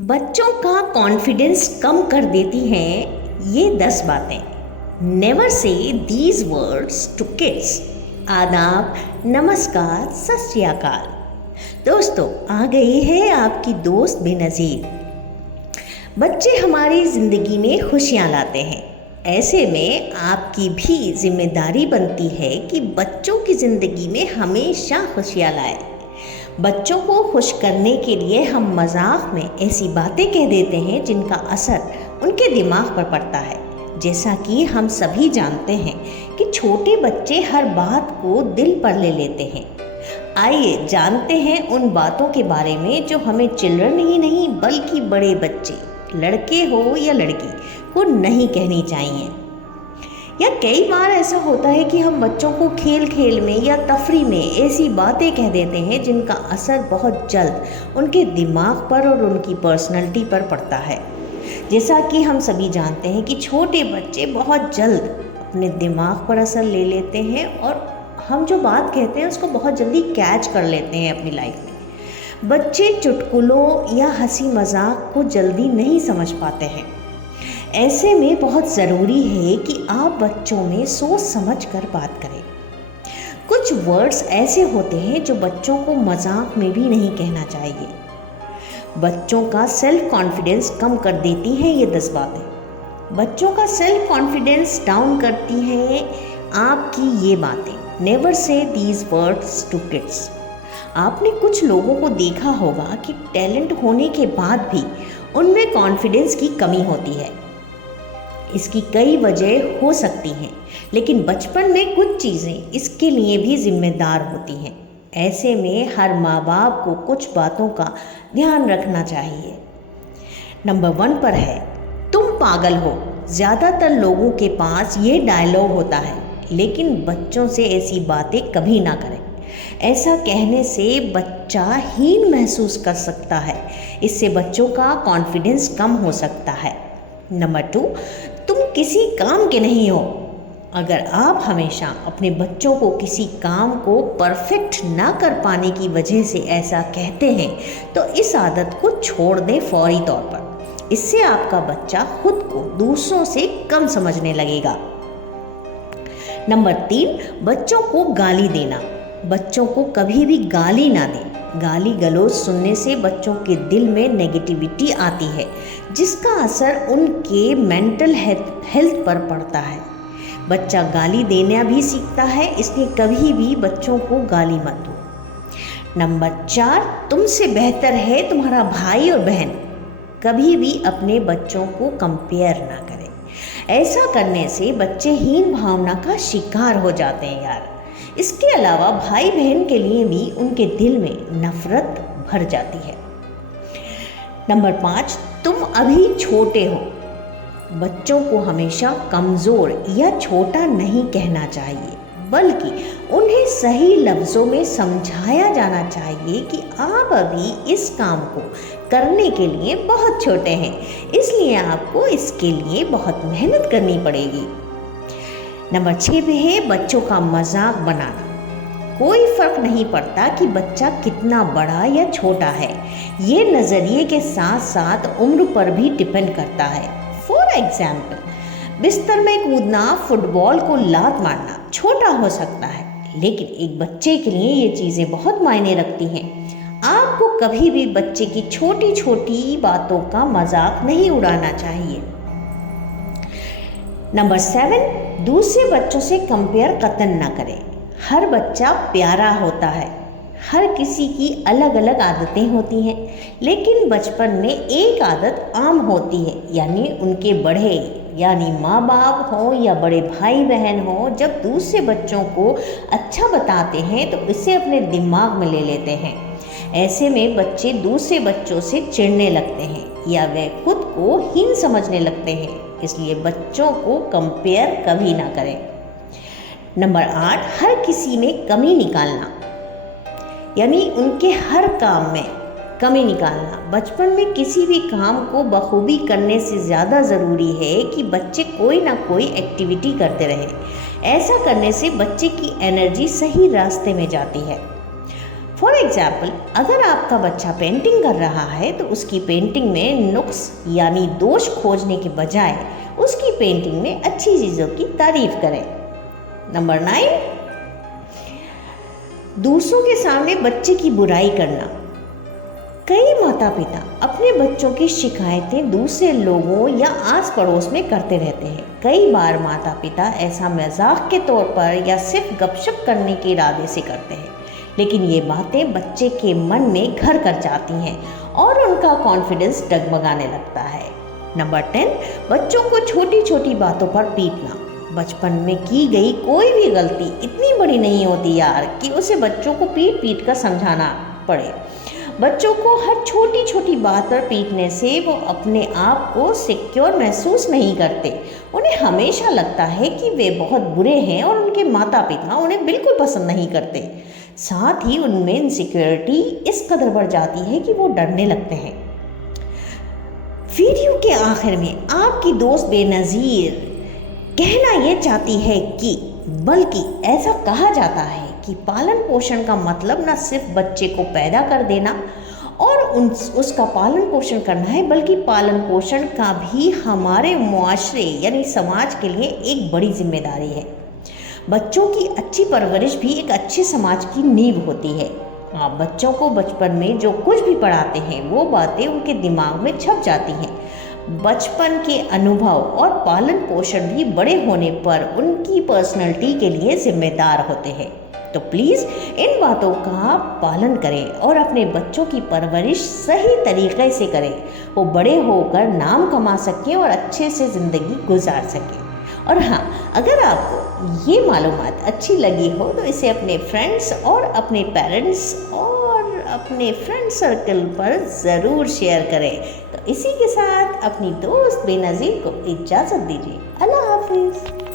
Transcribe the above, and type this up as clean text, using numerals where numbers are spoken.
बच्चों का कॉन्फिडेंस कम कर देती हैं ये 10 बातें। Never say these words to kids. आदाब, नमस्कार, सत श्री अकाल। दोस्तों, आ गई है आपकी दोस्त बेनज़ीर। बच्चे हमारी ज़िंदगी में खुशियाँ लाते हैं। ऐसे में आपकी भी जिम्मेदारी बनती है कि बच्चों की ज़िंदगी में हमेशा खुशियाँ लाए। बच्चों को खुश करने के लिए हम मजाक में ऐसी बातें कह देते हैं जिनका असर उनके दिमाग पर पड़ता है। जैसा कि हम सभी जानते हैं कि छोटे बच्चे हर बात को दिल पर ले लेते हैं। आइए जानते हैं उन बातों के बारे में जो हमें चिल्ड्रन ही नहीं बल्कि बड़े बच्चे, लड़के हो या लड़की, को नहीं कहनी चाहिए। या कई बार ऐसा होता है कि हम बच्चों को खेल खेल में या तफरी में ऐसी बातें कह देते हैं जिनका असर बहुत जल्द उनके दिमाग पर और उनकी पर्सनैलिटी पर पड़ता है। जैसा कि हम सभी जानते हैं कि छोटे बच्चे बहुत जल्द अपने दिमाग पर असर ले लेते हैं और हम जो बात कहते हैं उसको बहुत जल्दी कैच कर लेते हैं अपनी लाइफ में। बच्चे चुटकुलों या हंसी मजाक को जल्दी नहीं समझ पाते हैं। ऐसे में बहुत ज़रूरी है कि आप बच्चों में सोच समझ कर बात करें। कुछ वर्ड्स ऐसे होते हैं जो बच्चों को मजाक में भी नहीं कहना चाहिए। बच्चों का सेल्फ कॉन्फिडेंस कम कर देती हैं ये 10 बातें। बच्चों का सेल्फ कॉन्फिडेंस डाउन करती हैं आपकी ये बातें। Never say these words to kids. आपने कुछ लोगों को देखा होगा कि टैलेंट होने के बाद भी उनमें कॉन्फिडेंस की कमी होती है। इसकी कई वजह हो सकती हैं, लेकिन बचपन में कुछ चीज़ें इसके लिए भी जिम्मेदार होती हैं। ऐसे में हर माँ बाप को कुछ बातों का ध्यान रखना चाहिए। नंबर 1 पर है, तुम पागल हो। ज़्यादातर लोगों के पास ये डायलॉग होता है, लेकिन बच्चों से ऐसी बातें कभी ना करें। ऐसा कहने से बच्चा हीन महसूस कर सकता है। इससे बच्चों का कॉन्फिडेंस कम हो सकता है। नंबर 2, तुम किसी काम के नहीं हो। अगर आप हमेशा अपने बच्चों को किसी काम को परफेक्ट ना कर पाने की वजह से ऐसा कहते हैं तो इस आदत को छोड़ दें फौरी तौर पर। इससे आपका बच्चा खुद को दूसरों से कम समझने लगेगा। नंबर 3, बच्चों को गाली देना। बच्चों को कभी भी गाली ना दें। गाली गलौज सुनने से बच्चों के दिल में नेगेटिविटी आती है, जिसका असर उनके मेंटल हेल्थ पर पड़ता है। बच्चा गाली देना भी सीखता है, इसलिए कभी भी बच्चों को गाली मत दो। नंबर 4, तुमसे बेहतर है तुम्हारा भाई और बहन। कभी भी अपने बच्चों को कंपेयर ना करें। ऐसा करने से बच्चे हीन भावना का शिकार हो जाते हैं यार। इसके अलावा भाई बहन के लिए भी उनके दिल में नफरत भर जाती है। नंबर 5, तुम अभी छोटे हो। बच्चों को हमेशा कमज़ोर या छोटा नहीं कहना चाहिए, बल्कि उन्हें सही लफ्ज़ों में समझाया जाना चाहिए कि आप अभी इस काम को करने के लिए बहुत छोटे हैं, इसलिए आपको इसके लिए बहुत मेहनत करनी पड़ेगी। नंबर 6 पे है, बच्चों का मजाक बनाना। कोई फर्क नहीं पड़ता कि बच्चा कितना बड़ा या छोटा है। ये नज़रिए के साथ साथ उम्र पर भी डिपेंड करता है। फॉर एग्जाम्पल, बिस्तर में कूदना, फुटबॉल को लात मारना छोटा हो सकता है, लेकिन एक बच्चे के लिए ये चीज़ें बहुत मायने रखती हैं। आपको कभी भी बच्चे की छोटी छोटी बातों का मजाक नहीं उड़ाना चाहिए। नंबर 7, दूसरे बच्चों से कंपेयर कतई ना करें। हर बच्चा प्यारा होता है। हर किसी की अलग अलग आदतें होती हैं, लेकिन बचपन में एक आदत आम होती है, यानी उनके बड़े यानी माँ बाप हो या बड़े भाई बहन हो, जब दूसरे बच्चों को अच्छा बताते हैं तो इसे अपने दिमाग में ले लेते हैं। ऐसे में बच्चे दूसरे बच्चों से चिढ़ने लगते हैं या वे खुद को हीन समझने लगते हैं। इसलिए बच्चों को कंपेयर कभी ना करें। नंबर 8, हर किसी में कमी निकालना, यानी उनके हर काम में कमी निकालना। बचपन में किसी भी काम को बखूबी करने से ज़्यादा ज़रूरी है कि बच्चे कोई ना कोई एक्टिविटी करते रहें। ऐसा करने से बच्चे की एनर्जी सही रास्ते में जाती है। फॉर एग्जाम्पल, अगर आपका बच्चा पेंटिंग कर रहा है तो उसकी पेंटिंग में नुक्स यानी दोष खोजने के बजाय उसकी पेंटिंग में अच्छी चीज़ों की तारीफ करें। नंबर 9, दूसरों के सामने बच्चे की बुराई करना। कई माता पिता अपने बच्चों की शिकायतें दूसरे लोगों या आस पड़ोस में करते रहते हैं। कई बार माता पिता ऐसा मजाक के तौर पर या सिर्फ गपशप करने के इरादे से करते हैं, लेकिन ये बातें बच्चे के मन में घर कर जाती हैं और उनका कॉन्फिडेंस डगमगाने लगता है। नंबर 10, बच्चों को छोटी छोटी बातों पर पीटना। बचपन में की गई कोई भी गलती इतनी बड़ी नहीं होती यार कि उसे बच्चों को पीट पीट कर समझाना पड़े। बच्चों को हर छोटी छोटी बात पर पीटने से वो अपने आप को सिक्योर महसूस नहीं करते। उन्हें हमेशा लगता है कि वे बहुत बुरे हैं और उनके माता पिता उन्हें बिल्कुल पसंद नहीं करते। साथ ही उनमें इनसिक्योरिटी इस कदर बढ़ जाती है कि वो डरने लगते हैं। वीडियो के आखिर में आपकी दोस्त बेनज़ीर कहना ये चाहती है कि बल्कि ऐसा कहा जाता है कि पालन पोषण का मतलब न सिर्फ बच्चे को पैदा कर देना और उसका पालन पोषण करना है, बल्कि पालन पोषण का भी हमारे मुआशरे यानी समाज के लिए एक बड़ी जिम्मेदारी है। बच्चों की अच्छी परवरिश भी एक अच्छे समाज की नींव होती है। आप बच्चों को बचपन में जो कुछ भी पढ़ाते हैं वो बातें उनके दिमाग में छप जाती हैं। बचपन के अनुभव और पालन पोषण भी बड़े होने पर उनकी पर्सनैलिटी के लिए जिम्मेदार होते हैं। तो प्लीज़ इन बातों का पालन करें और अपने बच्चों की परवरिश सही तरीके से करें। वो बड़े होकर नाम कमा सकें और अच्छे से ज़िंदगी गुजार सकें। और हाँ, अगर आपको ये मालूमात अच्छी लगी हो तो इसे अपने फ्रेंड्स और अपने पेरेंट्स और अपने फ्रेंड सर्कल पर ज़रूर शेयर करें। तो इसी के साथ अपनी दोस्त बेनज़ीर को इजाज़त दीजिए। अल्लाह हाफिज़।